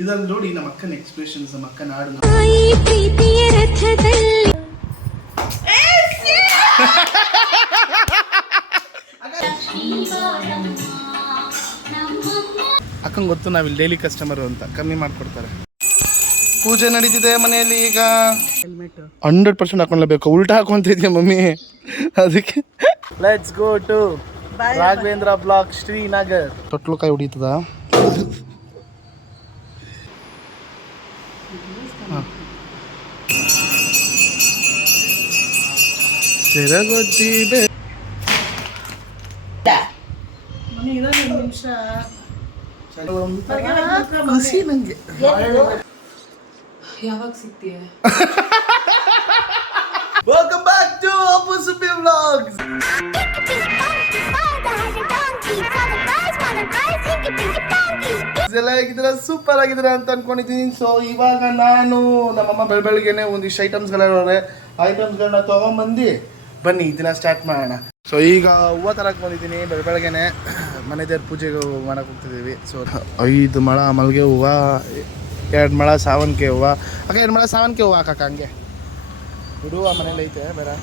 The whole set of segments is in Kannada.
ಇದನ್ನು ನೋಡಿ ನಮ್ಮ ಅಕ್ಕನ ಎಕ್ಸ್ಪ್ರೆಷನ್ಸ್, ನಮ್ಮ ಅಕ್ಕನ ಹಾಡು. ಅಕ್ಕಂಗೆ ಗೊತ್ತು ನಾವಿಲ್ಲಿ ಡೈಲಿ ಕಸ್ಟಮರು ಅಂತ, ಕಮ್ಮಿ ಮಾಡಿಕೊಡ್ತಾರೆ. ಪೂಜೆ ನಡೀತಿದೆ ಮನೆಯಲ್ಲಿ ಈಗ. 100% ಹಾಕೊಂಡ್ಲೇಬೇಕು. ಉಲ್ಟಾ ಹಾಕೊಂತಿದ್ಯಾ ಮಮ್ಮಿ, ಅದಕ್ಕೆ. Let's go to Raghavendra block, Srinagar. ತೊಟ್ಲು ಕಾಯಿ ಹೊಡಿತದ. ಸೆರಗೊತ್ತಿದೆ ಖುಷಿ ನಂಗೆ. ಯಾವಾಗ ಸಿಗ್ತೀಯ? Welcome back to Appu Subbi vlogs. ಎಲ್ಲ ಹೇಗಿದ್ದೀರಾ? ಸೂಪರ್ ಆಗಿದ್ದೀರಾ ಅಂತ ಅನ್ಕೊಂಡಿದ್ದೀನಿ. ಸೊ ಇವಾಗ ನಾನು ನಮ್ಮಮ್ಮ ಬೆಳಗ್ಗೆನೆ ಒಂದಿಷ್ಟು ಐಟಮ್ಸ್ಗಳನ್ನ ತೊಗೊಂಬಂದು ಬನ್ನಿ ಇದನ್ನ ಸ್ಟಾರ್ಟ್ ಮಾಡೋಣ. ಸೊ ಈಗ ಹೂವು ತರಕ್ಕೆ ಬಂದಿದ್ದೀನಿ. ಬೆಳಗ್ಗೆನೆ ಮನೆ ದೇವ್ರ ಪೂಜೆಗೆ ಮಾಡಕ್ಕೆ ಹೋಗ್ತಿದ್ದೀವಿ. ಸೊ 5 ಮೊಳ ಮಲ್ಲಿಗೆ ಹೂವು, 2 ಮೊಳ ಸಾವನ್ಗೆ ಹೂವು. ಅಕ್ಕ 2 ಮೊಳ ಸಾವನ್ಗೆ ಹೂವು ಹಾಕಕ್ಕ. ಹಂಗೆ ಇಡುವ ಮನೇಲಿ ಐತೆ ಬೇರೆ.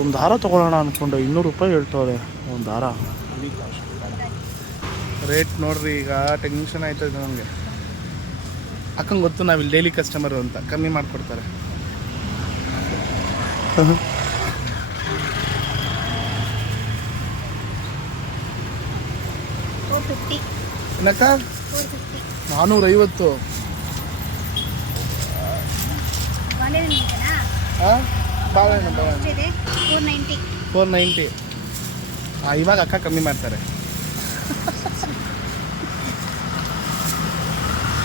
ಒಂದು ದಾರ ತೊಗೊಳ್ಳೋಣ ಅಂದ್ಕೊಂಡು 200 ರೂಪಾಯಿ ಹೇಳ್ತವ್ರೆ ಒಂದು ದಾರ. ರೇಟ್ ನೋಡ್ರಿ, ಈಗ ಟೆನ್ಷನ್ ಆಯ್ತದೆ ನನಗೆ. ಅಕ್ಕಂಗೆ ಗೊತ್ತು ನಾವಿಲ್ಲಿ ಡೈಲಿ ಕಸ್ಟಮರು ಅಂತ, ಕಮ್ಮಿ ಮಾಡಿಕೊಡ್ತಾರೆ. ಏನಕ್ಕ? 450. ಬಾಳೆಹಣ್ಣು 490. ಇವಾಗ ಅಕ್ಕ ಕಮ್ಮಿ ಮಾಡ್ತಾರೆ.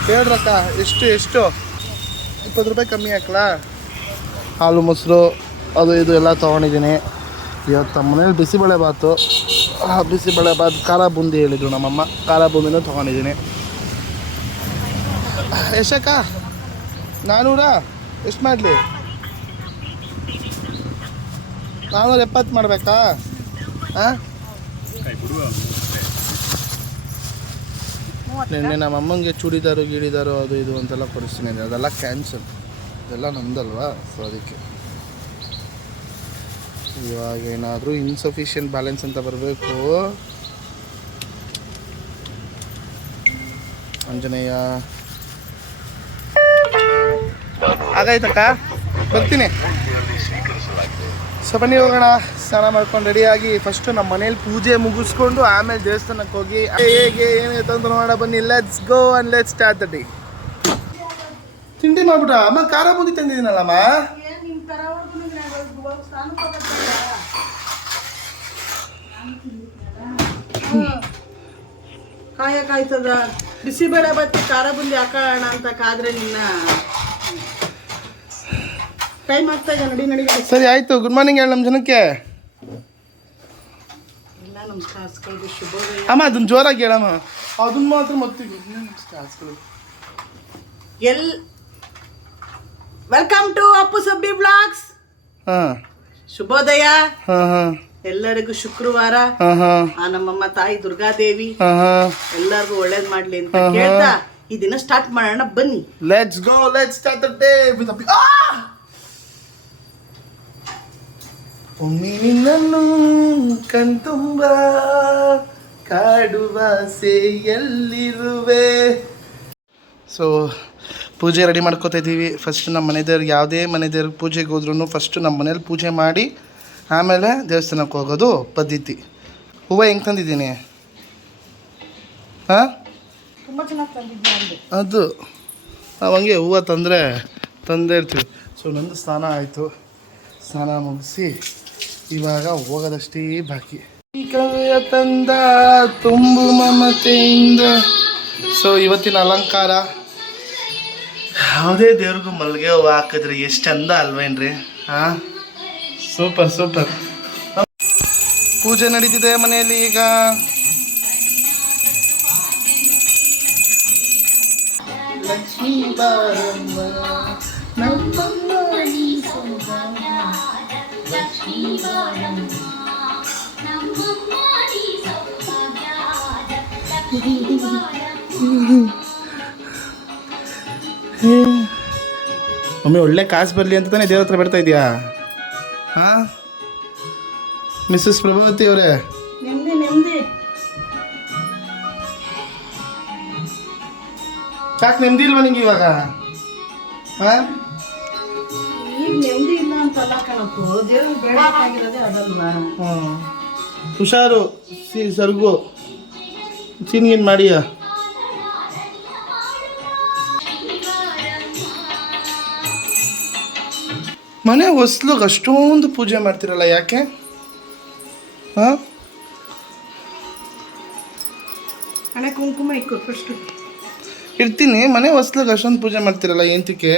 ಹೇಳ್ರಕ್ಕ, ಎಷ್ಟು 20 ರೂಪಾಯಿ ಕಮ್ಮಿ ಹಾಕ್ಲಾ? ಹಾಲು ಮೊಸರು ಅದು ಇದು ಎಲ್ಲ ತೊಗೊಂಡಿದ್ದೀನಿ. ಇವತ್ತು ಮನೇಲಿ ಬಿಸಿಬೇಳೆಬಾತು ಖಾರ ಬೂಂದಿ ಹೇಳಿದ್ರು ನಮ್ಮಮ್ಮ. ಖಾರ ಬೂಂದಿನೂ ತೊಗೊಂಡಿದ್ದೀನಿ. ಎಷ್ಟಕ್ಕ? 400? ಎಷ್ಟು ಮಾಡಲಿ? 470 ಮಾಡಬೇಕಾ? ಹಾಂ, ನಿನ್ನೆ ನಮ್ಮ ಅಮ್ಮಂಗೆ ಚೂಡಿದಾರು ಅದು ಇದು ಅಂತೆಲ್ಲ ಕೊಡಿಸ್ತೀನಿ. ಅದೆಲ್ಲ ಕ್ಯಾನ್ಸಲ್, ಇದೆಲ್ಲ ನಂದಲ್ವಾ. ಸೊ ಅದಕ್ಕೆ ಇವಾಗ ಏನಾದರೂ ಇನ್ಸಫಿಷಿಯೆಂಟ್ ಬ್ಯಾಲೆನ್ಸ್ ಅಂತ ಬರಬೇಕು. ಆಂಜನೇಯ ಆಗಾಯ್ತಕ್ಕ, ಬರ್ತೀನಿ. ಸೊ ಬನ್ನಿ ಹೋಗೋಣ. ಸ್ನಾನ ಮಾಡ್ಕೊಂಡು ರೆಡಿಯಾಗಿ ಫಸ್ಟು ನಮ್ಮ ಮನೇಲಿ ಪೂಜೆ ಮುಗಿಸ್ಕೊಂಡು ಆಮೇಲೆ ದೇವಸ್ಥಾನಕ್ಕೆ ಹೋಗಿ ಹೇಗೆ ಏನಾಯ್ತು ಅಂತ ನೋಡೋಣ. ಬನ್ನಿ, let's go and let's start the day. ತಿಂಡಿ ಮಾಡ್ಬಿಟ್ಟ ಅಮ್ಮ? ಖಾರ ಬೂಂದಿ ತಂದಿದ್ದೀನಲ್ಲಮ್ಮ. ಕಾಯ್ತದ ಬಿಸಿಬೇಳೆ ಬತ್ತಿ ಖಾರ ಬುಂದಿ ಹಾಕೋಣ ಅಂತ ಕಾದ್ರೆ ನಿನ್ನ ಟೈಮ್ ಆಗ್ತಾ ಇದೆ. ನಡಿ. ಸರಿ ಆಯ್ತು. ಗುಡ್ ಮಾರ್ನಿಂಗ್ ಹೇಳಿ ನಮ್ಮ ಜನಕ್ಕೆ. ಎಲ್ಲ ನಮಸ್ಕಾರಗಳು, ಶುಭೋದಯ. ಅಮ್ಮ ಅದನ್ನ ಜೋರಾಗಿ ಹೇಳಮ್ಮ. ಅದನ್ನ ಮಾತ್ರ ಮತ್ತೆ welcome to Appu Subbi blogs. ಹಾಂ, ಶುಭೋದಯ. ಹಾಂ. ಎಲ್ಲರಿಗೂ ಶುಕ್ರವಾರ ನಮ್ಮಮ್ಮ ತಾಯಿ ದುರ್ಗಾದೇವಿ ಎಲ್ಲರಿಗೂ ಒಳ್ಳೇದ್ ಮಾಡ್ಲಿ ಅಂತ ಕೇಳ್ತಾ ಈ ದಿನ ಸ್ಟಾರ್ಟ್ ಮಾಡೋಣ. ಬನ್ನಿ, let's go, let's start the day with Appu. ಒಮ್ಮೆ ನಿನ್ನನ್ನು ಕಣ್ತುಂಬ ಕಾಡುವಾಸೆ ಎಲ್ಲಿರುವೆ. ಸೊ ಪೂಜೆ ರೆಡಿ ಮಾಡ್ಕೋತಾ ಇದ್ದೀವಿ. ಫಸ್ಟ್ ನಮ್ಮ ಮನೆ ದೇವ್ರಿಗೆ, ಯಾವುದೇ ಮನೆ ದೇವ್ರಿಗೆ ಪೂಜೆಗೆ ಹೋದ್ರೂ ಫಸ್ಟು ನಮ್ಮ ಮನೇಲಿ ಪೂಜೆ ಮಾಡಿ ಆಮೇಲೆ ದೇವಸ್ಥಾನಕ್ಕೆ ಹೋಗೋದು ಪದ್ಧತಿ. ಹೂವು ಹೆಂಗೆ ತಂದಿದ್ದೀನಿ? ಹಾಂ, ತುಂಬ ಚೆನ್ನಾಗಿ ತಂದಿದ್ದೀನಿ. ಅದು ನಾವು ಹಂಗೆ ಹೂವು ತಂದೇ ಇರ್ತೀವಿ. ಸೊ ನಂದು ಸ್ನಾನ ಆಯಿತು. ಸ್ನಾನ ಮುಗಿಸಿ ಇವಾಗ ಹೋಗೋದಷ್ಟೇ ಬಾಕಿ. ಈ ಕವಿಯ ತಂದ ತುಂಬು ಮಮತೆಯಿಂದ. ಸೊ ಇವತ್ತಿನ ಅಲಂಕಾರ, ಯಾವುದೇ ದೇವ್ರಿಗೂ ಮಲ್ಲಿಗೆ ಹೂವು ಹಾಕಿದ್ರೆ ಎಷ್ಟು ಚಂದ ಅಲ್ವೇನ್ರಿ? ಹಾಂ, ಸೂಪರ್. ಪೂಜೆ ನಡೀತಿದೆ ಮನೆಯಲ್ಲಿ ಈಗ. ಲಕ್ಷ್ಮೀ ಬಾರಮ್ಮ ನಮ್ಮಮ್ಮ, ಮಮ್ಮಿ ಒಳ್ಳೆ ಕಾಸು ಬರಲಿ ಅಂತ ತಾನೇ ದೇವ್ರ ಹತ್ರ ಬರ್ತಾ ಇದೆಯಾ? ಹಾಂ ಮಿಸ್ಸಸ್ ಪ್ರಭಾವತಿ ಅವರೇ, ನೆಮ್ಮದಿ ನೆಮ್ಮದಿ. ಯಾಕೆ ನೆಮ್ಮದಿ ಇಲ್ವಾ ನಿಂಗೆ ಇವಾಗ? ಹಾಂ ಈಗ ನೆಮ್ಮದಿ ಇಲ್ಲ ಅಂತಲ್ಲ ಕಣಪ್ಪು, ದೇವ್ರಿಗೆ ಬೇಡಕ್ಕಾಗಿರೋದೇ ಅದಲ್ವಾ. ಹ್ಞೂ ಹುಷಾರು ಸರ್ಗು ಸೀನ್ಗೇನು ಮಾಡಿಯಾ? ಮನೆ ಹೊಸ್ಲಿಗೆ ಅಷ್ಟೊಂದು ಪೂಜೆ ಮಾಡ್ತಿರಲ್ಲ, ಯಾಕೆ? ಹಾಂ ಹಣೆ ಕುಂಕುಮ ಇಕ್ಕು ಫಸ್ಟು. ಇರ್ತೀನಿ. ಮನೆ ಹೊಸ್ಲಿಗೆ ಅಷ್ಟೊಂದು ಪೂಜೆ ಮಾಡ್ತಿರಲ್ಲ, ಏಂತಕ್ಕೆ?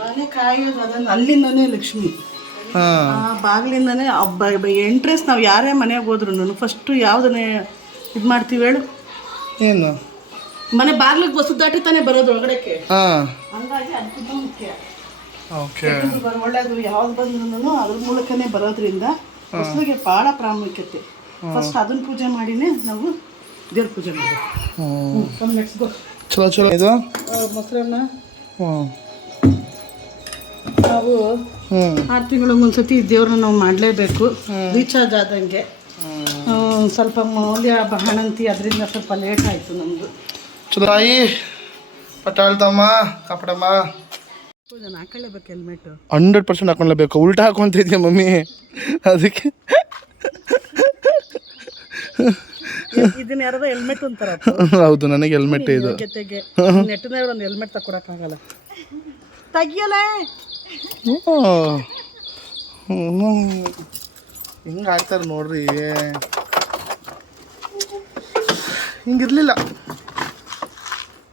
ಮನೆ ಕಾಯೋದು ಅದನ್ನು ಅಲ್ಲಿಂದನೇ ಲಕ್ಷ್ಮಿ. ಹಾಂ ಆ ಬಾಗಿಲಿಂದನೇ ಎಂಟ್ರೆನ್ಸ್. ನಾವು ಯಾರೇ ಮನೆಗೆ ಹೋದ್ರು ಫಸ್ಟು ಯಾವುದನ್ನೇ ಇದು ಮಾಡ್ತೀವಿ ಹೇಳು? ಏನು? ಮನೆ ಬಾಗಿಲಿಗೆ ಬಸ್ಸು ದಾಟಿ ತಾನೇ ಬರೋದು ಒಳಗಡೆಗೆ. ಹಾಂ ಹಂಗಾಗಿ ಅದು ತುಂಬ ಮುಖ್ಯ. ಓಕೆ. ಒಳ್ಳೇದು ಯಾವ್ದು ಬಂದ್ರೂ ಅದ್ರ ಮೂಲಕನೇ ಬರೋದ್ರಿಂದ ಹೊಸಲಿಗೆ ಭಾಳ ಪ್ರಾಮುಖ್ಯತೆ. ಫಸ್ಟ್ ಅದನ್ನ ಪೂಜೆ ಮಾಡಿನೇ ನಾವು ದೇವ್ರ ಪೂಜೆ ಮಾಡಬೇಕು. ನೆಕ್ಸ್ಟ್ ಗೋ. ಚಲೋ ಚಲೋ. ಇದು ಮೊಸರನ್ನ ಹ್ಞೂ ನಾವು 6 ತಿಂಗಳಿಗೆ ಒಂದ್ಸತಿ ದೇವ್ರನ್ನ ನಾವು ಮಾಡಲೇಬೇಕು. ರೀಚಾರ್ಜ್ ಆದಂಗೆ ಸ್ವಲ್ಪ ಮೌಲ್ಯ ಬಾಣಂತಿ, ಅದರಿಂದ ಸ್ವಲ್ಪ ಲೇಟ್ ಆಯಿತು ನಮ್ಮದು. ಚಲೋ ತಾಯಿ ಪಟಾಳ್ತಮ್ಮ ಕಾಪಡಮ್ಮ. ನಾನು ಹಾಕೊಳ್ಳೇಬೇಕು ಹೆಲ್ಮೆಟ್ಟು. 100% ಹಾಕೊಳ್ಳೇಬೇಕು. ಉಲ್ಟಾ ಹಾಕೊಂತ ಇದೆಯಾ ಮಮ್ಮಿ? ಅದಕ್ಕೆ ಇದನ್ನ ಯಾರಾದ್ರೂ ಹೆಲ್ಮೆಟ್ ಅಂತಾರ. ಹೌದು, ನನಗೆ ಹೆಲ್ಮೆಟ್ ಇದು. ಜೊತೆಗೆ ನೆಟ್ಟಿನವ್ರು ಒಂದು ಹೆಲ್ಮೆಟ್ ತಗೊಳಕ್ಕಾಗಲ್ಲ. ತೆಗಿಯಲ್ಲ. ಹಿಂಗೆ ಆಡ್ತಾರೆ ನೋಡ್ರಿ. ಹಿಂಗಿರ್ಲಿಲ್ಲ,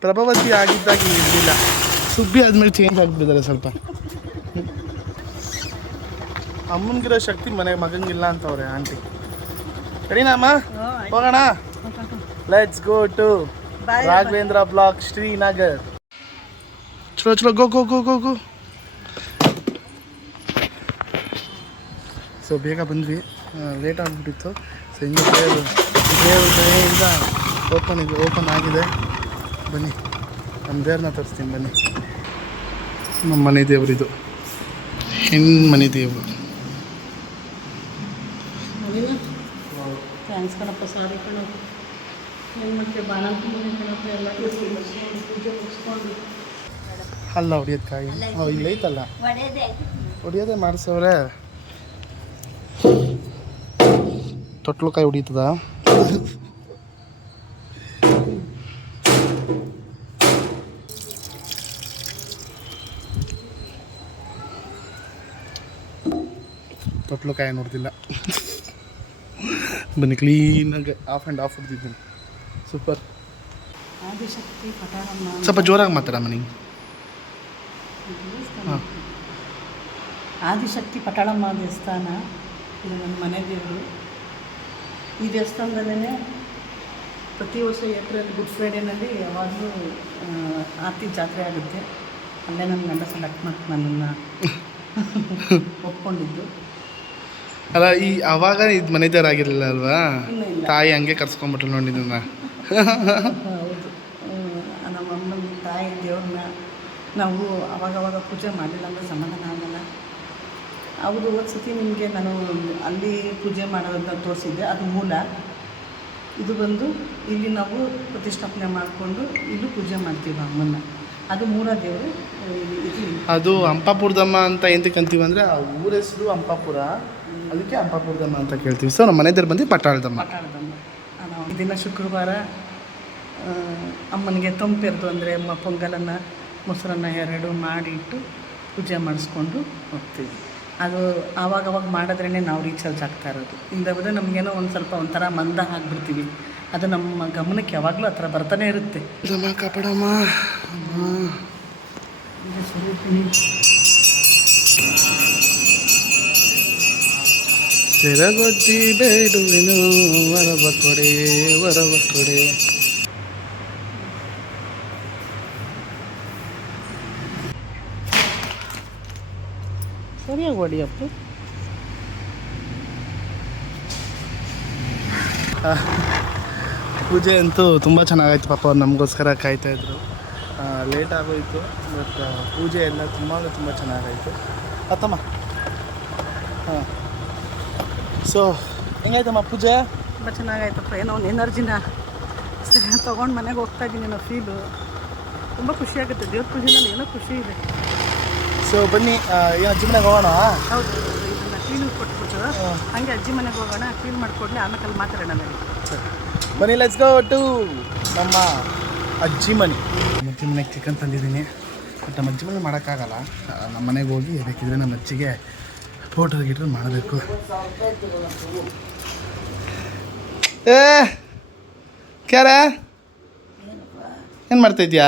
ಪ್ರಭಾವತಿ ಆಗಿದ್ದಾಗ ಹಿಂಗಿರಲಿಲ್ಲ. ಸುಬ್ಬಿ ಆದ್ಮೇಲೆ ಚೇಂಜ್ ಆಗಿಬಿಟ್ಟಿದ್ದಾರೆ ಸ್ವಲ್ಪ. ಅಮ್ಮನಿಗಿರೋ ಶಕ್ತಿ ಮಗಂಗಿಲ್ಲ ಅಂತವ್ರೆ ಆಂಟಿ. ಸರಿನಮ್ಮ, ಹೋಗೋಣ. Let's go to Raghavendra block, Srinagar. ಚಲೋ ಚಲೋ, ಗೋ ಗೋ ಗೋ ಗೋ ಗೋ. ಸೊ ಬೇಗ ಬಂದ್ವಿ, ಲೇಟ್ ಆಗಿಬಿಟ್ಟಿತ್ತು. ಸೊ ಹಿಂಗೆ ದೇವರಿಂದ ಓಪನ್ ಆಗಿದೆ. ಬನ್ನಿ, ನಮ್ಮ ದೇವ್ರನ್ನ ತೋರಿಸ್ತೀನಿ ಬನ್ನಿ. ನಮ್ಮ ಮನೆ ದೇವರಿದು, ಹೆಣ್ಣು ಮನೆ ದೇವರು. ಥ್ಯಾಂಕ್ಸ್ ಕಣಪ್ಪ, ಸಾರಿ ಕಣಪ್ಪ. ಏನು ಮಾಡ್ತೀವಿ, ಬಾಣಂತಿ ಮನೆ ಕಣಪ್ಪ, ಎಲ್ಲ ಪೂಜೆ ಮುಗಿಸ್ಕೊಂಡು. ಅಲ್ಲ ಹೊಡಿಯೋದು ಕಾಯಿ ಇಲ್ಲ ಐತಲ್ಲ, ಹೊಡಿಯೋದೇ ಮಾಡಿಸವ್ರೆ. ತೊಟ್ಲು ಕಾಯಿ ಹೊಡಿತದ. ತೊಟ್ಲು ಕಾಯಿ ನೋಡ್ತಿಲ್ಲ. ಬನ್ನಿ, ಕ್ಲೀನಾಗಿ ಆಫ್ ಆ್ಯಂಡ್ ಆಫ್ ಹೊಡ್ತಿದ್ದೀನಿ. ಸೂಪರ್. ಆದಿಶಕ್ತಿ ಪಟಾಳಮ್ಮ. ಸ್ವಲ್ಪ ಜೋರಾಗಿ ಮಾತಾಡಮ್ಮ ನಿಂಗೆ. ಹಾಂ, ಆದಿಶಕ್ತಿ ಪಟಾಳಮ್ಮ ದೇವಸ್ಥಾನ. ಇದು ನನ್ನ ಮನೆ ದೇವರು. ಈ ದೇವಸ್ಥಾನದಲ್ಲೇ ಪ್ರತಿ ವರ್ಷ ಏಪ್ರಿಲ್ ಗುಡ್ ಫ್ರೈಡೇನಲ್ಲಿ ಯಾವಾಗಲೂ ಆರತಿ ಜಾತ್ರೆ ಆಗುತ್ತೆ. ಅಲ್ಲೇ ನನ್ನ ಗಂಡ ಸೆಲೆಕ್ಟ್ ಮಾಡಿ ನನ್ನನ್ನು ಒಪ್ಕೊಂಡಿದ್ದು. ಅಲ್ಲ, ಈ ಅವಾಗ ಇದು ಮನೆ ದೇವ್ರು ಆಗಿರಲಿಲ್ಲ ಅಲ್ವಾ? ಇಲ್ಲ. ತಾಯಿ ಹಂಗೆ ಕರ್ಸ್ಕೊಂಡ್ಬಿಟ್ರು ನೋಡಿದ್ದನ್ನ. ಹೌದು, ನಮ್ಮಮ್ಮನ ತಾಯಿ ದೇವ್ರನ್ನ ನಾವು ಅವಾಗವಾಗ ಪೂಜೆ ಮಾಡಿಲ್ಲ ಅಂದರೆ ಸಮಾಧಾನ ಆಗಲ್ಲ. ಅವರು ಒಂದು ಸತಿ ನಿಮಗೆ ನಾನು ಅಲ್ಲಿ ಪೂಜೆ ಮಾಡೋದಂತ ತೋರಿಸಿದ್ದೆ, ಅದು ಮೂಲ. ಇದು ಬಂದು ಇಲ್ಲಿ ನಾವು ಪ್ರತಿಷ್ಠಾಪನೆ ಮಾಡಿಕೊಂಡು ಇಲ್ಲೂ ಪೂಜೆ ಮಾಡ್ತೀವಿ ಅಮ್ಮನ್ನ. ಅದು ಮೂಲ ದೇವರು. ಇದು ಅದು ಹಂಪಾಪುರದಮ್ಮ ಅಂತ ಎಂತಕ್ಕೆ ಅಂತೀವಿ ಅಂದರೆ, ಆ ಊರ ಹೆಸರು ಹಂಪಾಪುರ, ಅದಕ್ಕೆ ಹಂಪಾಪುರದಮ್ಮ ಅಂತ ಕೇಳ್ತೀವಿ. ಸೊ ನಮ್ಮ ಮನೆ ದೇವ್ರು ಬಂದು ಪಟಾಳದಮ್ಮ. ನಾವು ದಿನ ಶುಕ್ರವಾರ ಅಮ್ಮನಿಗೆ ತಂಪೆರ್ದು ಅಂದರೆ ಪೊಂಗಲನ್ನು ಮೊಸರನ್ನ 2 ಮಾಡಿ ಇಟ್ಟು ಪೂಜೆ ಮಾಡಿಸ್ಕೊಂಡು ಹೋಗ್ತೀವಿ. ಅದು ಆವಾಗವಾಗ ಮಾಡಿದ್ರೇ ನಾವು ರೀಚಾರ್ಜ್ ಆಗ್ತಾ ಇರೋದು. ಇಲ್ಲದೆ ನಮಗೇನೋ ಒಂದು ಸ್ವಲ್ಪ ಒಂಥರ ಮಂದ ಆಗಿಬಿಡ್ತೀವಿ. ಅದು ನಮ್ಮ ಗಮನಕ್ಕೆ ಯಾವಾಗಲೂ ಆ ಥರ ಬರ್ತಾನೆ ಇರುತ್ತೆ. ಕಾಪಾಡಮ್ಮ. ಸೆರಗೊತ್ತಿ ಬೇಡುವೆನು ವರವ ಕೊಡೆ ವರವ ಕೊಡೆ. ಸರಿಯಾಗಿ ಹೊಡಿಯಪ್ಪ. ಪೂಜೆ ಅಂತೂ ತುಂಬ ಚೆನ್ನಾಗಾಯ್ತು. ಪಾಪ ಅವ್ರು ನಮಗೋಸ್ಕರ ಕಾಯ್ತಾಯಿದ್ರು. ಲೇಟ್ ಆಗೋಯಿತು, ಬಟ್ ಪೂಜೆ ಎಲ್ಲ ತುಂಬ ಅಂದರೆ ತುಂಬ ಚೆನ್ನಾಗಾಯಿತು. ಅತ್ತಮ್ಮ ಹಾಂ. ಸೊ ಹೆಂಗಾಯ್ತಮ್ಮ ಪೂಜೆ? ತುಂಬ ಚೆನ್ನಾಗಾಯ್ತಪ್ಪ. ಏನೋ ಒಂದು ಎನರ್ಜಿನ ತೊಗೊಂಡು ಮನೆಗೆ ಹೋಗ್ತಾ ಇದ್ದೀನಿ ಅನ್ನೋ ಫೀಲು. ತುಂಬ ಖುಷಿಯಾಗುತ್ತೆ. ದೇವ್ರ ಪೂಜೆನಲ್ಲಿ ಏನೋ ಖುಷಿ ಇದೆ. ಸೊ ಬನ್ನಿ, ಏನು ಅಜ್ಜಿ ಮನೆಗೆ ಹೋಗೋಣ? ಹೌದು, ಇದನ್ನು ಕ್ಲೀನಿಗೆ ಕೊಟ್ಬಿಟ್ಟು ಹಾಗೆ ಅಜ್ಜಿ ಮನೆಗೆ ಹೋಗೋಣ. ಕ್ಲೀನ್ ಮಾಡಿಕೊಡ್ಲಿ, ಆಮೇಲೆ ಅಲ್ಲಿ ಮಾತಾಡೋಣ. ನನಗೆ ಬನ್ನಿ, ಲೆಟ್ಸ್ ಗೋ ಟು ನಮ್ಮ ಅಜ್ಜಿ ಮನೆ. ನಮ್ಮ ಅಜ್ಜಿ ಮನೆಗೆ ಚಿಕನ್ ತಂದಿದ್ದೀನಿ. ಬಟ್ ನಮ್ಮ ಅಜ್ಜಿ ಮನೆ ಮಾಡೋಕ್ಕಾಗಲ್ಲ. ನಮ್ಮ ಮನೆಗೆ ಹೋಗಿ ಬೇಕಿದ್ರೆ ನಮ್ಮ ಅಜ್ಜಿಗೆ ಫೋಟೋ ಗಿಟ್ರು ಮಾಡಬೇಕು. ಏ ಕ್ಯಾರ ಏನು ಮಾಡ್ತಾಯಿದ್ಯಾ?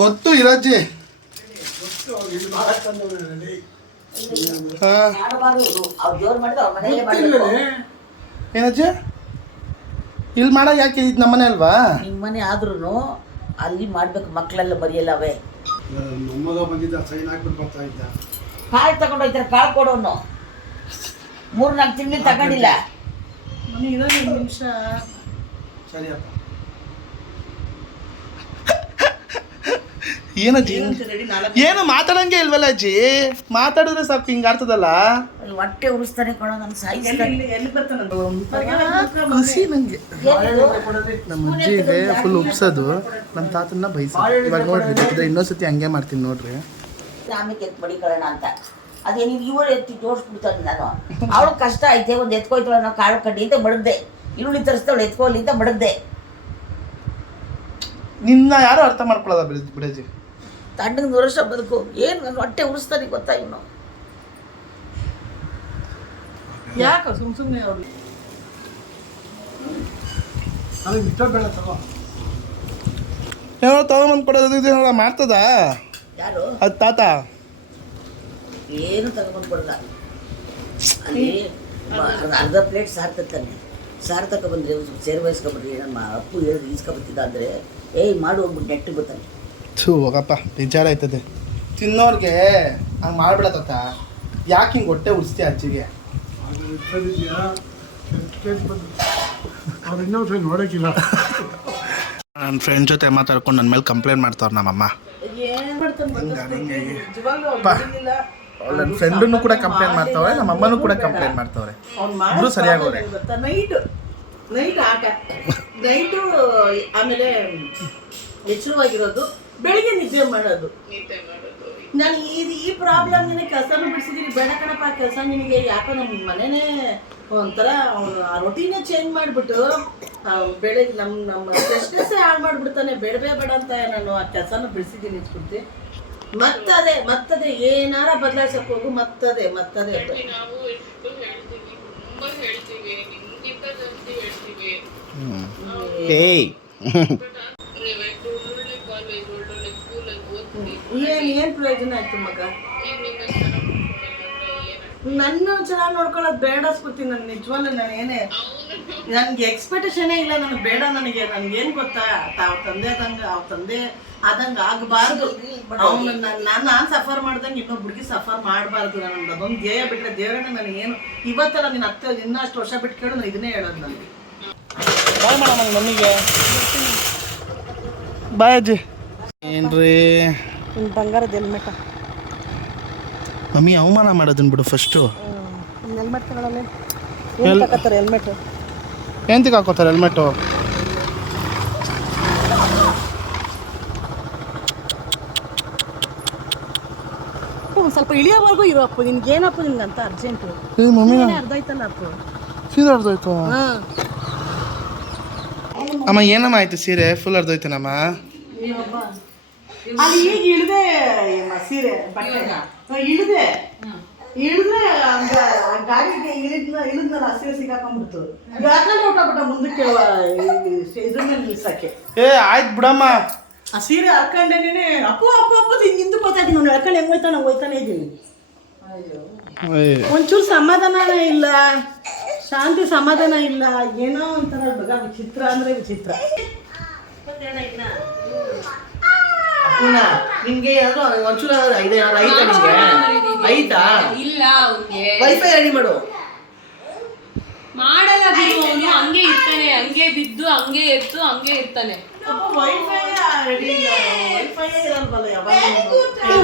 ಗೊತ್ತು ಇರೋಜ್ಜಿ. ಏನಜ್ಜಿ ಇಲ್ಲಿ ಮಾಡ? ಯಾಕೆ ಇದು ನಮ್ಮನೆ ಅಲ್ವಾ? ನಿಮ್ಮ ಮನೆ ಆದ್ರೂ ಅಲ್ಲಿ ಮಾಡ್ಬೇಕು. ಮಕ್ಕಳೆಲ್ಲ ಬರೆಯಲ್ಲವೇ. ನಮ್ಮಗ ಬಂದಿದ್ದ ಸೈನ್ ಹಾಕ್ಬಿಟ್ಟು ಬರ್ತಾ ಇದ್ದ. ಕಾಳು ತಗೊಂಡೋಯ್ತಾರೆ. ಕಾಳು ಕೊಡೋನು 3-4 ತಿಂಗಳು ತಗೊಂಡಿಲ್ಲ. ನಿಮಿಷ ಸರಿಯಪ್ಪ. ಏನಜ್ಜಿ ಏನು ಮಾತಾಡಂಗೆ ಇಲ್ವಲ್ಲ ಅಜ್ಜಿ? ಮಾತಾಡಿದ್ರೆ ಸಾಕು ಹಿಂಗೆ ಆಡ್ತದಲ್ಲ. ಹೊಟ್ಟೆ ಉರಿಸ್ತಾನೆ ಕೊಡೋ. ನನ್ನ ಎಲ್ಲಿ ಬರ್ತಾನೆ ಖುಷಿ ನನಗೆ. ನಮ್ಮ ಅಜ್ಜಿಗೆ ಫುಲ್ ಉಪ್ಸೋದು, ನಮ್ಮ ತಾತನ್ನ ಬೈಸೋದು. ಇವಾಗ ನೋಡ್ರಿ, ಬೇಕಿದ್ರೆ ಇನ್ನೊಂದ್ಸತಿ ಹಂಗೆ ಮಾಡ್ತೀನಿ ನೋಡ್ರಿ. ಆಮೇಲೆ ಎತ್ತು ಮಡಿಕೊಳ್ಳೋಣ ಅಂತ ಅದೇ ನೀವು ಇವರು ಎತ್ತಿ ತೋರಿಸ್ಬಿಡ್ತಾನೆ. ನಾನು ಅವಳು ಕಷ್ಟ ಐತೆ, ಒಂದು ಎತ್ಕೊಯ್ತಾಳೆ ನಾವು ಕಾಳು ಕಡ್ಡಿ ಅಂತ ಮಡಗ್ದೆ. ಈರುಳ್ಳಿ ತರಿಸ್ತಾವಳು ಎತ್ಕೊಳ್ಳಿ ಅಂತ ಮಡಗ್ದೆ. ನಿನ್ನ ಯಾರು ಅರ್ಥ ಮಾಡ್ಕೊಳ್ಳೋದ ಬಿಡಜ್ಜಿ? ತಣ್ಣಗೆ 100 ವರ್ಷ ಬದುಕು. ಏನು ನನ್ನ ಹೊಟ್ಟೆ ಉರಿಸ್ತಾನೆ ಗೊತ್ತಾ ಇವನು? ಯಾಕೆ ಸುಮ್ಮನೆ ಅವ್ರು ಏನೋ ತಗೊಂಬಂದು ಕೊಡೋದು ಮಾಡ್ತದ ಯಾರು? ಅದು ತಾತ ಏನು ತಗೊಂಡು ಕೊಡಲ್ಲ. ಅಲ್ಲಿ ಅರ್ಧ ಪ್ಲೇಟ್ ಸಾರು ತರ್ತಾನೆ. ಸಾರು ತಗೊಬಂದ್ರೆ ಸೇರು ವಹಿಸ್ಕೊಬಿಟ್ರಿ. ನಮ್ಮ ಅಪ್ಪು ಹೇಳಿದ್ರು ಈಸ್ಕೊಬತ್ತಿದ್ದ ಅಂದರೆ ಏಯ್ ಮಾಡು ಹೋಗ್ಬಿಟ್ಟು ನೆಟ್ಟಿಗೆ ಬರ್ತಾನೆ. ಥೂ ಹೋಗಪ್ಪ, ಬೇಜಾರಾಯ್ತದೆ. ತಿನ್ನೋರ್ಗೆ ಹಂಗೆ ಮಾಡ್ಬಿಡತ್ತ. ಯಾಕೆ ಹಿಂಗೆ ಹೊಟ್ಟೆ ಉರಿಸ್ತೀಯ ಅಜ್ಜಿಗೆ? ನೋಡೋಕ್ಕಿಲ್ಲ. ನನ್ನ ಫ್ರೆಂಡ್ ಜೊತೆ ಮಾತಾಡ್ಕೊಂಡು ನನ್ನ ಮೇಲೆ ಕಂಪ್ಲೇಂಟ್ ಮಾಡ್ತಾವ್ರು ನಮ್ಮಮ್ಮ. ನನ್ನ ಫ್ರೆಂಡನ್ನು ಕೂಡ ಕಂಪ್ಲೇಂಟ್ ಮಾಡ್ತಾವ್ರೆ, ನಮ್ಮ ಅಮ್ಮನೂ ಕೂಡ ಕಂಪ್ಲೇಂಟ್ ಮಾಡ್ತಾವ್ರೆ. ಇಬ್ರು ಸರಿಯಾಗವ್ರೆ. ನೈಟ್ ಆಟ, ನೈಟು ಆಮೇಲೆ ಎಚ್ಚರವಾಗಿರೋದು, ಬೆಳಿಗ್ಗೆ ನಿದ್ದೆ ಮಾಡೋದು. ನಾನು ಈ ಪ್ರಾಬ್ಲಮ್ ನಿನಗೆ ಕೆಲಸನೂ ಬಿಡಿಸಿದ್ದೀನಿ. ಬೇಡ ಕಣಪ್ಪ ಕೆಲಸ ನಿನಗೆ. ಯಾಕೋ ನಮ್ಮ ಮನೆಯೇ ಒಂಥರ ಆ ರೊಟೀನೇ ಚೇಂಜ್ ಮಾಡಿಬಿಟ್ಟು ಬೆಳಗ್ಗೆ ನಮ್ಮ ಫ್ರೆಶ್ನೆಸ್ಸೇ ಹಾಳು ಮಾಡಿಬಿಡ್ತಾನೆ. ಬೇಡ ಅಂತ ನಾನು ಆ ಕೆಲಸನೂ ಬಿಡಿಸಿದ್ದೀನಿ ಇಸ್ಕೊಡ್ತಿ. ಮತ್ತದೇ ಏನಾರ ಬದಲಾಯಿಸಕ್ಕೆ ಹೋಗು. ಮತ್ತದೇ ಏನ್ ಪ್ರಯೋಜನ ಆಯ್ತು ಮಗ? ನನ್ನ ಚೆನ್ನಾಗಿ ನೋಡ್ಕೊಳ್ಳೋದು ಬೇಡ ಅನ್ಸ್ಬಿಡ್ತೀನಿ. ನಾನು ನಿಜವಾಗ್ಲೂ ನನ್ಗೆ ಎಕ್ಸ್ಪೆಕ್ಟೇಷನೇ ಇಲ್ಲ. ನನಗೆ ಬೇಡ. ನನ್ಗೇನ್ ಗೊತ್ತಾ, ಅವ್ರ ತಂದೆ ಆದಂಗೆ ಆಗಬಾರ್ದು. ಅವನು ನಾನು ಸಫರ್ ಮಾಡ್ದಂಗೆ ಇನ್ನೊಬ್ಬರಿಗೆ ಸಫರ್ ಮಾಡಬಾರ್ದು. ನನಗೆ ಅದೊಂದು ಧ್ಯೇಯ ಬಿಟ್ಟರೆ ದೇವರನ್ನ ನನಗೇನು ಇವತ್ತಲ್ಲ ನಿನ್ನ ಅತ್ತೆ ಇನ್ನಷ್ಟು ವರ್ಷ ಬಿಟ್ಟು ಕೇಳು, ನಾನು ಇದನ್ನೇ ಹೇಳೋದು. ನನಗೆ ಬಾಯ್ ಮಾಡೋಣ ಮಮ್ಮಿಗೆ. ಬಾಯ್ ಅಜ್ಜಿ. ಏನ್ರಿ ಬಂಗಾರದ ಹೆಲ್ಮೆಟ ಮಮ್ಮಿ ಅವಮಾನ ಮಾಡೋದನ್ನ ಬಿಡು ಫಸ್ಟು. ಹೆಲ್ಮೆಟ್ ತಗೊಳ್ಳಲ್ಲ. ಏನು ತಗೋತಾರೆ ಹೆಲ್ಮೆಟ್? ಎಂತಕ್ಕೆ ಹಾಕೋತಾರೆ ಹೆಲ್ಮೆಟು? ಸ್ವಲ್ಪ ಇಳಿಯೋವರೆಗೂ ಇರೋ ಅಪ್ಪು. ನಿನ್ಗೆ ಏನಪ್ಪ ನಿನ್ಗಂತ ಅರ್ಜೆಂಟು? ಮಮ್ಮಿ ಅರ್ಧ ಆಯ್ತಲ್ಲ ಅಪ್ಪು. ಸೀರೆ ಅರ್ಧೋಯ್ತು ಅಮ್ಮ. ಏನಮ್ಮ ಆಯ್ತು ಸೀರೆ ಫುಲ್ ಅರ್ಧೋಯ್ತೇನಮ್ಮ? ಅಲ್ಲಿ ಈಗ ಇಳಿದೆ ಸೀರೆ ಬಟ್ಟೆ ಇಳಿದ್ರೆ ಗಾಡಿಗೆ ಇಳಿದ್ನಲ್ಲ ಸೀರೆ ಸಿಗಾಕೊಂಡ್ಬಿಡ್ತು. ಯಾಕಂದ್ರೆ ಹೊಟ್ಟಬಿಟ್ಟ ಮುಂದಕ್ಕೆ ಇದ್ರ ಮೇಲೆ ನಿಲ್ಸಕ್ಕೆ. ಆಯ್ತು ಬಿಡಮ್ಮ. ಆ ಸೀರೆ ಹರ್ಕೊಂಡೇನೆ ಅಪ್ಪು ಹಿಂದೆ ಗೊತ್ತಾಯ್ತು. ನಾನು ಹರ್ಕೊಂಡು ಹೆಂಗ್ ಹೋಯ್ತಾನೆ ಇದ್ದೀನಿ. ಒಂಚೂರು ಸಮಾಧಾನನೇ ಇಲ್ಲ, ಶಾಂತಿ ಸಮಾಧಾನ ಇಲ್ಲ. ಏನೋ ಒಂಥರ ವಿಚಿತ್ರ ಅಂದ್ರೆ ವಿಚಿತ್ರ. ಪುನಃ ನಿಮ್ಗೆ ಏನಾದ್ರು ಒಂಚೂರು ಐತೆ ನಿಮ್ಗೆ ಐತಾ ಇಲ್ಲ ಅವ್ನಿಗೆ ವೈಫೈ ರೆಡಿ ಮಾಡು. ಮಾಡಲ್ಲ ಬಿಡು ಅವನು, ಹಂಗೆ ಇರ್ತಾನೆ, ಹಂಗೆ ಬಿದ್ದು ಹಂಗೆ ಎತ್ತು ಹಂಗೆ ಇರ್ತಾನೆ.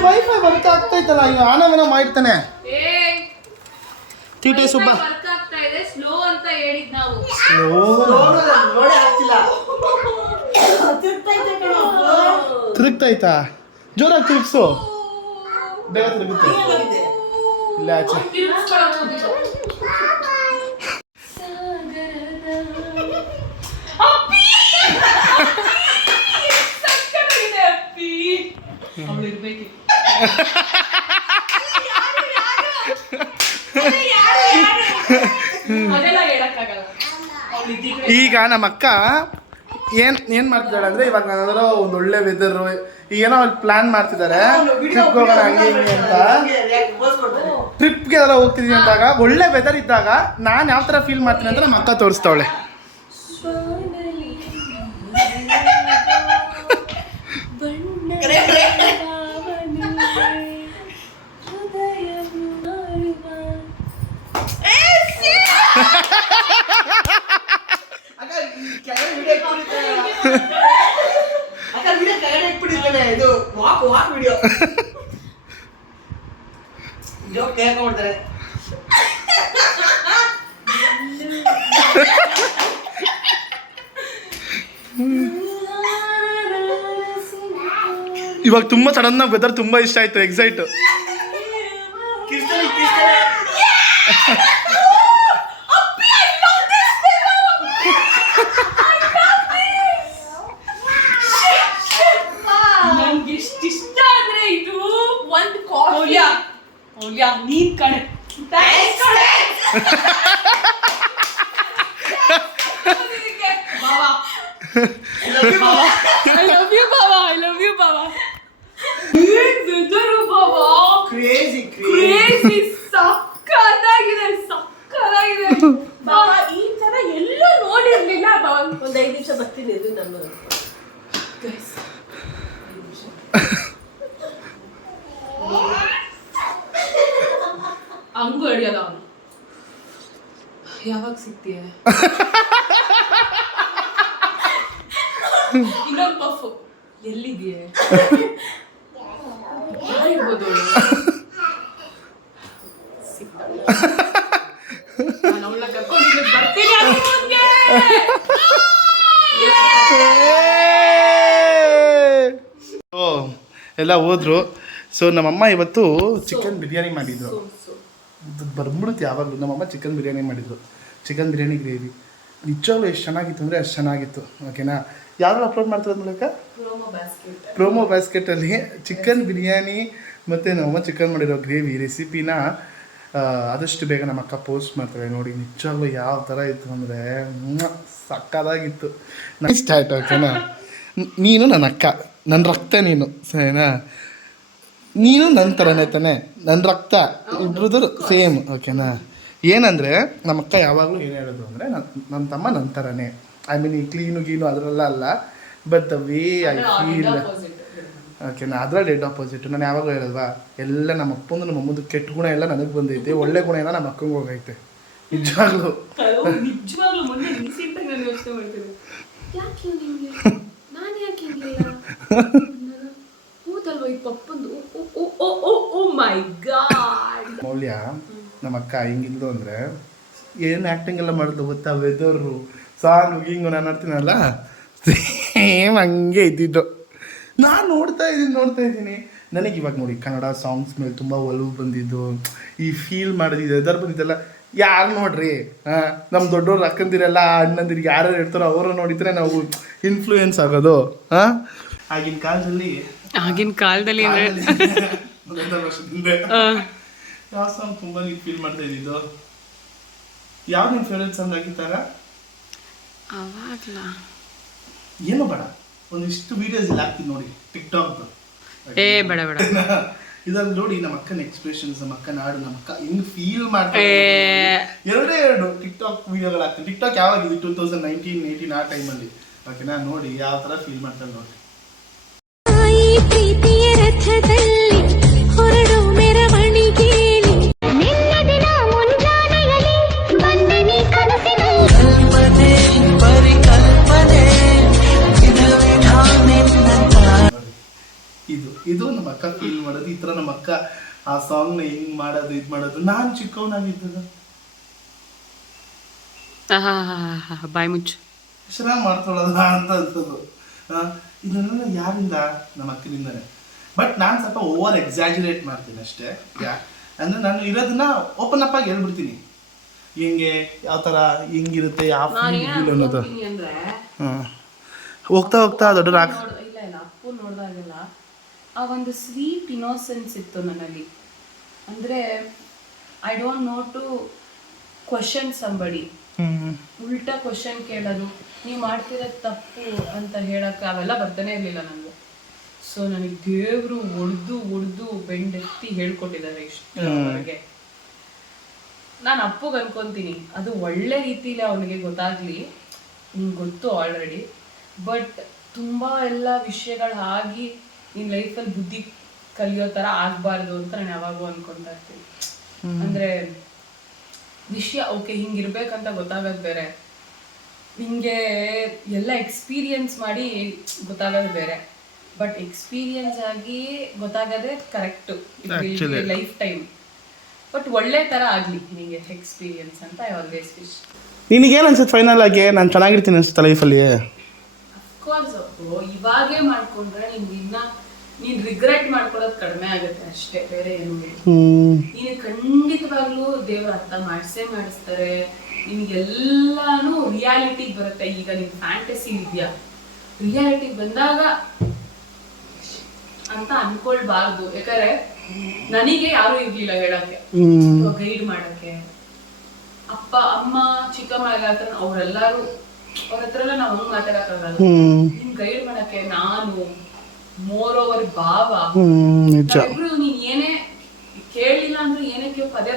ವೈಫೈ ವರ್ಕ್ ಆಗ್ತೈತಲ್ಲ, ಇವ್ ಆನವೇನ ಮಾಡಿರ್ತಾನೆ. ತೀಟೆ ಸುಬ್ಬ ವರ್ಕ್ ಆಗ್ತಾ ಇದೆ, ಸ್ಲೋ ಅಂತ ಹೇಳಿದ್ ನಾವು. ನೋಡಿ ಆಗ್ತಿಲ್ಲ. ತಿರುಗ್ತೈತಾ? ಜೋರಾಗಿ ತಿರುಗ್ಸು, ಬೇಗ ತಿರುಗುತ್ತೆ. ಇಲ್ಲ ಆಚೆ ಈಗ ನಮ್ಮ ಅಕ್ಕ ಏನ್ ಮಾಡ್ತಿದ್ದಾಳೆ ಅಂದ್ರೆ, ಇವಾಗ ನಾನಾದ್ರೂ ಒಂದು ಒಳ್ಳೆ ವೆದರ್ ಏನೋ ಅಲ್ಲಿ ಪ್ಲಾನ್ ಮಾಡ್ತಿದ್ದಾರೆ, ಟ್ರಿಪ್ ಹೋಗೋಣ ಹಂಗೆ ಹಿಂಗೆ ಅಂತ. ಟ್ರಿಪ್ಗೆ ಎಲ್ಲ ಹೋಗ್ತಿದೀನಿ ಅಂದಾಗ, ಒಳ್ಳೆ ವೆದರ್ ಇದ್ದಾಗ ನಾನು ಯಾವ ಥರ ಫೀಲ್ ಮಾಡ್ತೀನಿ ಅಂತ ನಮ್ಮ ಅಕ್ಕ ತೋರಿಸ್ತಾವಳೆ. ಇದು ವಾಕ್ ವಿಡಿಯೋ ಜೋಕ್ ಕೇಳ್ಕೊಂಡ್ಬಿಡ್ತಾರೆ. ಇವಾಗ ತುಂಬಾ ಸಡನ್ ಆಗಿ ವೆದರ್ ತುಂಬಾ ಇಷ್ಟ ಆಯ್ತು, ಎಕ್ಸೈಟ್. ಇಷ್ಟ ಅಂದ್ರೆ ಇದು ಒಂದು ಕಾಫಿ. ನೀನ್ ಕಣೆ I love you, Baba. I love you, Baba. Weather, Baba. Crazy. ಸಕ್ಕತ್ತಾಗಿದೆ. ಬಾಬಾ ಈ ತರ ಎಲ್ಲೂ ನೋಡಿರ್ಲಿಲ್ಲ. ಬಾಬಾ ಒಂದು 5 ನಿಮಿಷ ಬರ್ತೀನಿ, ಇದು ನನ್ನ ಹಂಗು ಅಡಿಯಲ್ಲ ಅವನು. ಯಾವಾಗ ಸಿಗ್ತೀಯ? ಇನ್ನೊಂದು ಪಫ್ ಎಲ್ಲಿದೆಯೇ? ಯಾರಿರ್ಬೋದು ಸಿಗ್ತಾಳೆ. ನಾನು ಅವಳ ಕರ್ಕೊಂಡು ಬರ್ತೀನಿ ಮುಂದೆ. ಎಲ್ಲ ಹೋದ್ರು. ಸೊ ನಮ್ಮಮ್ಮ ಇವತ್ತು ಚಿಕನ್ ಬಿರಿಯಾನಿ ಮಾಡಿದ್ರು. ಬರ್ಬಿಡುತ್ತೆ ಯಾವಾಗಲೂ. ನಮ್ಮಮ್ಮ ಚಿಕನ್ ಬಿರಿಯಾನಿ ಮಾಡಿದ್ರು, ಚಿಕನ್ ಬಿರಿಯಾನಿ ಗ್ರೇವಿ. ನಿಜವಾಗ್ಲೂ ಎಷ್ಟು ಚೆನ್ನಾಗಿತ್ತು ಅಂದರೆ ಅಷ್ಟು ಚೆನ್ನಾಗಿತ್ತು. ಓಕೆನಾ? ಯಾರು ಅಪ್ಲೋಡ್ ಮಾಡ್ತಾರೆ ಮೂಲಕ ಪ್ರೋಮೋ ಬ್ಯಾಸ್ಕೆಟಲ್ಲಿ ಚಿಕನ್ ಬಿರಿಯಾನಿ ಮತ್ತು ನಮ್ಮಮ್ಮ ಚಿಕನ್ ಮಾಡಿರೋ ಗ್ರೇವಿ ರೆಸಿಪಿನ ಆದಷ್ಟು ಬೇಗ ನಮ್ಮ ಅಕ್ಕ ಪೋಸ್ಟ್ ಮಾಡ್ತಾರೆ ನೋಡಿ. ನಿಜವಾಗ್ಲೂ ಯಾವ ಥರ ಇತ್ತು ಅಂದರೆ ಸಕ್ಕದಾಗಿತ್ತು. ಇಷ್ಟ ಆಯ್ತು. ಓಕೆನಾ? ನೀನು ನನ್ನ ಅಕ್ಕ, ನನ್ನ ರಕ್ತ ನೀನು, ಸರಿನಾ? ನೀನು ನನ್ನ ಥರನೇ ತಾನೆ, ನನ್ನ ರಕ್ತ ಇಬ್ಬರದು ಸೇಮ್. ಓಕೆನಾ? ಏನಂದರೆ ನಮ್ಮ ಅಕ್ಕ ಯಾವಾಗಲೂ ಏನು ಹೇಳೋದು ಅಂದರೆ, ನನ್ನ ತಮ್ಮ ನನ್ನ ಥರನೇ. ಐ ಮೀನ್ ಈ ಕ್ಲೀನು ಗೀನು ಅದರಲ್ಲ ಅಲ್ಲ, but the way I feel. ಓಕೆನಾ? ಅದರಲ್ಲಿ ಡೆಡ್ ಆಪೋಸಿಟ್. ನಾನು ಯಾವಾಗಲೂ ಹೇಳೋಲ್ವಾ, ಎಲ್ಲ ನಮ್ಮ ಅಪ್ಪಂದು ನಮ್ಮ ಅಮ್ಮದು ಕೆಟ್ಟ ಗುಣ ಎಲ್ಲ ನನಗೆ ಬಂದೈತೆ, ಒಳ್ಳೆ ಗುಣ ಎಲ್ಲ ನಮ್ಮ ಅಕ್ಕಂಗೆ ಹೋಗೈತೆ. ನಿಜವಾಗ್ಲೂ ಮೊನ್ನೆ ರೀಸೆಂಟಾಗಿ ನಾನು ಯೋಚನೆ ಮಾಡ್ತೀನಿ, ಯಾಕೆ ನಿಮಗೆ ನಾನು ಯಾಕೆ ಹಿಂಗಿಲ್ಲ ಹೌದಲ್ವ ಈ ಪಪ್ಪಂದು. ಓ ಮೈ ಗಾಡ್. ಮೌಲ್ಯ ನಮ್ಮ ಅಕ್ಕ ಹಿಂಗಿದ್ದು ಅಂದರೆ ಏನು ಆ್ಯಕ್ಟಿಂಗ್ ಎಲ್ಲ ಮಾಡೋದು ಗೊತ್ತಾ? ವೆದರು ಸಾಂಗು ಹಿಂಗು ನಾನು ಆಡ್ತೀನಲ್ಲ, ಸೇಮ್ ಹಂಗೆ ಇದ್ದಿದ್ದು. ನಾನು ನೋಡ್ತಾ ಇದ್ದೀನಿ. ನನಗೆ ಇವಾಗ ನೋಡಿ ಕನ್ನಡ ಸಾಂಗ್ಸ್ ಮೇಲೆ ತುಂಬ ಒಲವು ಬಂದಿದ್ದು, ಈ ಫೀಲ್ ಮಾಡೋದಿದೆ, ಅದರ ಬಂದಿದ್ದೆಲ್ಲ ಯಾರು ನೋಡ್ರಿ, ನಮ್ಮ ದೊಡ್ಡವ್ರು ಅಕ್ಕಂದಿರಲ್ಲ, ಅಣ್ಣಂದಿರಿಗೆ ಯಾರು ಇರ್ತಾರೋ ಅವರು ನೋಡಿದ್ರೆ ನಾವು ಇನ್ಫ್ಲೂಯೆನ್ಸ್ ಆಗೋದು. ಆಗಿನ ಕಾಲದಲ್ಲಿ ವರ್ಷದಿಂದ ಯಾವ ಸಾಂಗ್ ತುಂಬ ನೀವು ಫೀಲ್ ಮಾಡ್ತಾ ಇದ್ದಿದ್ದು? ಯಾವ ನಿಮ್ಮ ಫೇವ್ರೆಟ್ ಸಾಂಗ್ ಆಗಿತ್ತಾಗ? ಏನು ಬೇಡ, ಒಂದಿಷ್ಟು ವಿಡಿಯೋಸ್ ಇಲ್ಲಿ ಹಾಕ್ತೀನಿ ನೋಡಿ, ಟಿಕ್ಟಾಕ್ದು. ಬೇಡ ಇದ್ರಲ್ಲಿ ನೋಡಿ ನಮ್ಮ ಅಕ್ಕನ ಎಕ್ಸ್ಪ್ರೆಷನ್ಸ್, ನಮ್ಮ ಅಕ್ಕನ ಹಾಡು, ನಮ್ಮ ಅಕ್ಕ ಹಿಂಗ್ ಫೀಲ್ ಮಾಡ್ತಾರೆ. ಎರಡು ಟಿಕ್ಟಾಕ್ ವಿಡಿಯೋಗಳು ಹಾಕ್ತೀನಿ. ಟಿಕ್ಟಾಕ್ ಯಾವಾಗಿದೆ? 2019-18 ಆ ಟೈಮಲ್ಲಿ. ಓಕೆನಾ? ನೋಡಿ ಯಾವ ಥರ ಫೀಲ್ ಮಾಡ್ತಾರೆ ನೋಡಿ. ರಥದಲ್ಲಿ ಹೊರಡು ಮೆರವಣಿಗೆಯಲ್ಲಿ ನಿನ್ನ ದಿನ ಮುಂಜಾನೆಯಲ್ಲಿ ಬಂದನಿ ಕನಸಿನಲ್ಲಿ ಇದು ನಮ್ಮ ಅಕ್ಕ ಫೀಲ್ ಮಾಡೋದು ಈ ಥರ ನಮ್ಮ ಅಕ್ಕ ಆ ಸಾಂಗ್ನ ಹೆಂಗ್ ಮಾಡೋದು ಇದು ಮಾಡೋದು. ನಾನು ಚಿಕ್ಕವನಾಗಿದ್ದಾಗ ಬಾಯ್ ಮುಚ್ಚು. ಚೆನ್ನಾಗಿ ಮಾಡ್ಕೊಳ್ಳೋದ ಅಂತ ಅನ್ಸೋದು. ಇದನ್ನೆಲ್ಲ ಯಾರಿಂದ? ನಮ್ಮ ಅಕ್ಕನಿಂದನೇ. ಬಟ್ ನಾನು ಸ್ವಲ್ಪ ಓವರ್ ಎಕ್ಸಾಜುರೇಟ್ ಮಾಡ್ತೀನಿ ಅಷ್ಟೇ. ಅಂದರೆ ನಾನು ಇರೋದನ್ನ ಓಪನ್ ಅಪ್ ಆಗಿ ಹೇಳ್ಬಿಡ್ತೀನಿ, ಹೆಂಗೆ ಯಾವ ಥರ ಹೆಂಗಿರುತ್ತೆ ಯಾವ ಫೀಲ್ ಅನ್ನೋದು. ಅಂದ್ರೆ ಹೋಗ್ತಾ ಹೋಗ್ತಾ ದೊಡ್ಡ ಇಲ್ಲ ಅಪ್ಪು ನೋಡಿದಾಗೆಲ್ಲ ಆ ಒಂದು ಸ್ವೀಟ್ ಇನೋಸೆನ್ಸ್ ಇತ್ತು ನನ್ನಲ್ಲಿ. ಅಂದರೆ I don't know to question somebody. ಉಲ್ಟಾ ಕ್ವಶನ್ ಕೇಳೋದು, ನೀವು ಮಾಡ್ತಿರೋದು ತಪ್ಪು ಅಂತ ಹೇಳಕ್ಕೆ ಅವೆಲ್ಲ ಬರ್ತಾನೆ ಇರಲಿಲ್ಲ ನನಗೆ. ಸೊ ನನಗೆ ದೇವರು ಒಡೆದು ಬೆಂಡೆತ್ತಿ ಹೇಳ್ಕೊಟ್ಟಿದ್ದಾರೆ ಇಷ್ಟವರೆಗೆ. ನಾನು ಅಪ್ಪಗೆ ಅನ್ಕೊಂತೀನಿ ಅದು ಒಳ್ಳೆ ರೀತಿಲಿ ಅವನಿಗೆ ಗೊತ್ತಾಗ್ಲಿ, ನಿಂಗೆ ಗೊತ್ತು ಆಲ್ರೆಡಿ. ಬಟ್ ತುಂಬ ಎಲ್ಲ ವಿಷಯಗಳು ಆಗಿ ನಿನ್ನ ಲೈಫಲ್ಲಿ ಬುದ್ಧಿ ಕಲಿಯೋ ಥರ ಆಗಬಾರ್ದು ಅಂತ ನಾನು ಯಾವಾಗೂ ಅನ್ಕೊತಾ ಇರ್ತೀನಿ. ಅಂದರೆ ವಿಷಯ ಓಕೆ ಹಿಂಗಿರ್ಬೇಕಂತ ಗೊತ್ತಾಗೋದು ಬೇರೆ, ನಿಮಗೆ ಎಲ್ಲ ಎಕ್ಸ್ಪೀರಿಯನ್ಸ್ ಮಾಡಿ ಗೊತ್ತಾಗೋದು ಬೇರೆ. ಬಟ್ ಎಕ್ಸ್ಪೀರಿಯನ್ಸ್ ಆಗಿ ಗೊತ್ತಾಗೋದೇ ಕರೆಕ್ಟು ಲೈಫ್ ಟೈಮ್. ಬಟ್ ಒಳ್ಳೆ ಥರ ಆಗಲಿ ನಿಮಗೆ ಎಕ್ಸ್ಪೀರಿಯನ್ಸ್ ಅಂತ ಐ ಆಲ್ವೇಸ್ ವಿಶ್. ನಿನಗೇನು ಅನ್ಸುತ್ತೆ ಫೈನಲ್ ಆಗಿ? ನಾನು ಚೆನ್ನಾಗಿರ್ತೀನಿ ಅನ್ಸುತ್ತೆ ಲೈಫಲ್ಲಿ. ಅಫ್ಕೋರ್ಸ್ ಇವಾಗೇ ಮಾಡ್ಕೊಂಡ್ರೆ ನೀನು ರಿಗ್ರೆಟ್ ಮಾಡ್ಕೊಳ್ಳೋದು ಕಡಿಮೆ ಆಗುತ್ತೆ ಅಷ್ಟೇ, ಬೇರೆ ಏನು ಇಲ್ಲ. ನೀನು ಖಂಡಿತವಾಗ್ಲೂ ದೇವ್ರ ಅರ್ಥ ಮಾಡಿಸ್ತಾರೆ. ನಿನಗೆಲ್ಲಾನು ರಿಯಾಲಿಟಿಗೆ ಬರುತ್ತೆ. ಈಗ ನೀನು ಫ್ಯಾಂಟಸಿ ಇದೆಯಾ, ರಿಯಾಲಿಟಿಗೆ ಬಂದಾಗ ಅಂತ ಅನ್ಕೊಳ್ಬಾರ್ದು. ಯಾಕಂದ್ರೆ ನನಗೆ ಯಾರು ಇರ್ಲಿಲ್ಲ ಹೇಳಕ್ಕೆ, ಗೈಡ್ ಮಾಡಕ್ಕೆ. ಅಪ್ಪ ಅಮ್ಮ ಚಿಕ್ಕಮ್ಮ ಎಲ್ಲ ಅವರೆಲ್ಲರೂ ಅವ್ರ ಹತ್ರ ಎಲ್ಲ ನಾವು ಹಂಗ್ ಮಾತಾಡಕ್ಕಾಗಲ್ಲ. ನಿನ್ ಗೈಡ್ ಮಾಡಕ್ಕೆ ನಾನು, ಮೋರ್ ಓವರ್ ಭಾವ, ನೀನ್ ಏನೇ ಕೇಳಿಲ್ಲ ಅಂದ್ರೆ ಏನಕ್ಕೆ ಪದೇ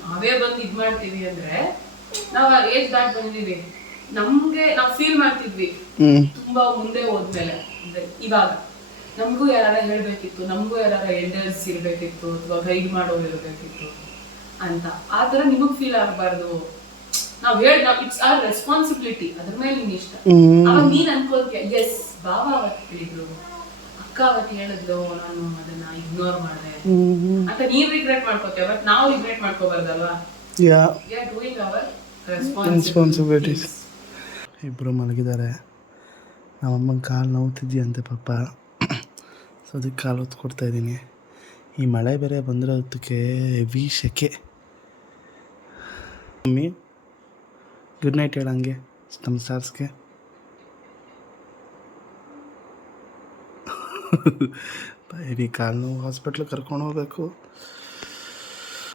ನಾವೇ ಬಂದು ಇದ್ ಮಾಡ್ತೀವಿ ಅಂದ್ರೆ ನಾವ್ ಏಜ್ ದಾಟ್ ಬಂದಿದೀವಿ. ನಮ್ಗೆ ನಾವ್ ಫೀಲ್ ಮಾಡ್ತಿದ್ವಿ ತುಂಬಾ ಮುಂದೆ ಹೋದ್ಮೇಲೆ. ಅಂದ್ರೆ ಇವಾಗ ನಮಗೂ ಯಾರ ಹೇಳ್ಬೇಕಿತ್ತು, ನಮಗೂ ಯಾರ ಎಲ್ಡರ್ಸ್ ಇರ್ಬೇಕಿತ್ತು ಅಥವಾ ಗೈಡ್ ಮಾಡೋರು ಇರ್ಬೇಕಿತ್ತು ಅಂತ. ಆ ತರ ನಿಮಗ್ ಫೀಲ್ ಆಗ್ಬಾರ್ದು. ನಾವ್ ಇಟ್ಸ್ ಅವರ್ ರೆಸ್ಪಾನ್ಸಿಬಿಲಿಟಿ. ಅದ್ರ ಮೇಲೆ ನಿನ್ ಇಷ್ಟ. ಅವಾಗ ನೀನ್ ಅನ್ಕೋತೀಯ ಎಸ್ ಬಾಬಾ ಅವತ್ತು ಹೇಳಿದ್ರು, ಅಕ್ಕ ಅವತ್ತು ಹೇಳಿದ್ರು, ನಾನು ಅದನ್ನ ಇಗ್ನೋರ್ ಮಾಡಿದೆ ಅಂತ ನೀನ್ ರಿಗ್ರೆಟ್ ಮಾಡ್ಕೋತೀಯ. ಬಟ್ ನಾವು ರಿಗ್ರೆಟ್ ಮಾಡ್ಕೋಬಾರ್ದಲ್ವಾ? Doing our responsibilities. ಇಬ್ಬರು ಮಲಗಿದ್ದಾರೆ. ನಮ್ಮಮ್ಮನ ಕಾಲು ನೋವ್ತಿದ್ಯಂತೆ ಪಾಪ. ಸೊ ಅದಕ್ಕೆ ಕಾಲು ಹೊತ್ತು ಕೊಡ್ತಾಯಿದ್ದೀನಿ. ಈ ಮಳೆ ಬೇರೆ ಬಂದಿರೋದಕ್ಕೆ ಹೆವಿ ಸೆಕೆ. ಮಮ್ಮಿ ಗುಡ್ ನೈಟ್ ಹೇಳಂಗೆ ನಮ್ಮ ಸ್ಟಾರ್ಸ್ಗೆ. ಹೆವಿ ಕಾಲು ನೋವು. ಹಾಸ್ಪಿಟ್ಲಿಗೆ ಕರ್ಕೊಂಡು ಹೋಗ್ಬೇಕು.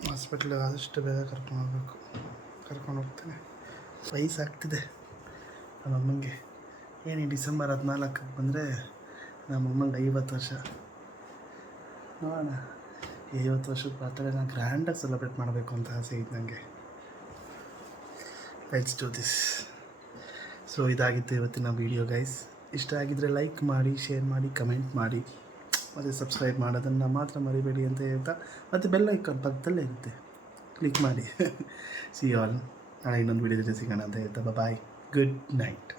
ಹಾಸ್ಪಿಟ್ಲಿಗೆ ಆದಷ್ಟು ಬೇಗ ಕರ್ಕೊಂಡು ಹೋಗ್ತೇನೆ. ವಯಸ್ಸಾಗ್ತಿದೆ ನಮ್ಮಮ್ಮಂಗೆ. ಏನು ಈ ಡಿಸೆಂಬರ್ 14ಕ್ಕೆ ಬಂದರೆ ನಮ್ಮಮ್ಮಂಗೆ 50 ವರ್ಷ. ನೋಡೋಣ, 50 ವರ್ಷದ ಬರ್ತಡೇನ ಗ್ರ್ಯಾಂಡಾಗಿ ಸೆಲೆಬ್ರೇಟ್ ಮಾಡಬೇಕು ಅಂತ ಆಸೆ ಇದೆ ನನಗೆ. Let's do this. ಸೊ ಇದಾಗಿತ್ತು ಇವತ್ತಿನ ವೀಡಿಯೋ ಗೈಸ್. ಇಷ್ಟ ಆಗಿದ್ದರೆ ಲೈಕ್ ಮಾಡಿ, ಶೇರ್ ಮಾಡಿ, ಕಮೆಂಟ್ ಮಾಡಿ, ಮತ್ತು ಸಬ್ಸ್ಕ್ರೈಬ್ ಮಾಡೋದನ್ನು ಮಾತ್ರ ಮರಿಬೇಡಿ ಅಂತ ಹೇಳ್ತಾ, ಮತ್ತು ಬೆಲ್ ಐಕಾನ್ ಪಕ್ಕದಲ್ಲೇ ಇರುತ್ತೆ, ಕ್ಲಿಕ್ ಮಾಡಿ. C all. ನಾಳೆ ಇನ್ನೊಂದು ವೀಡಿಯೋದಲ್ಲಿ ಸಿಗೋಣ ಅಂತ ಹೇಳ್ತಾ ಬಾಯ್, ಗುಡ್ ನೈಟ್.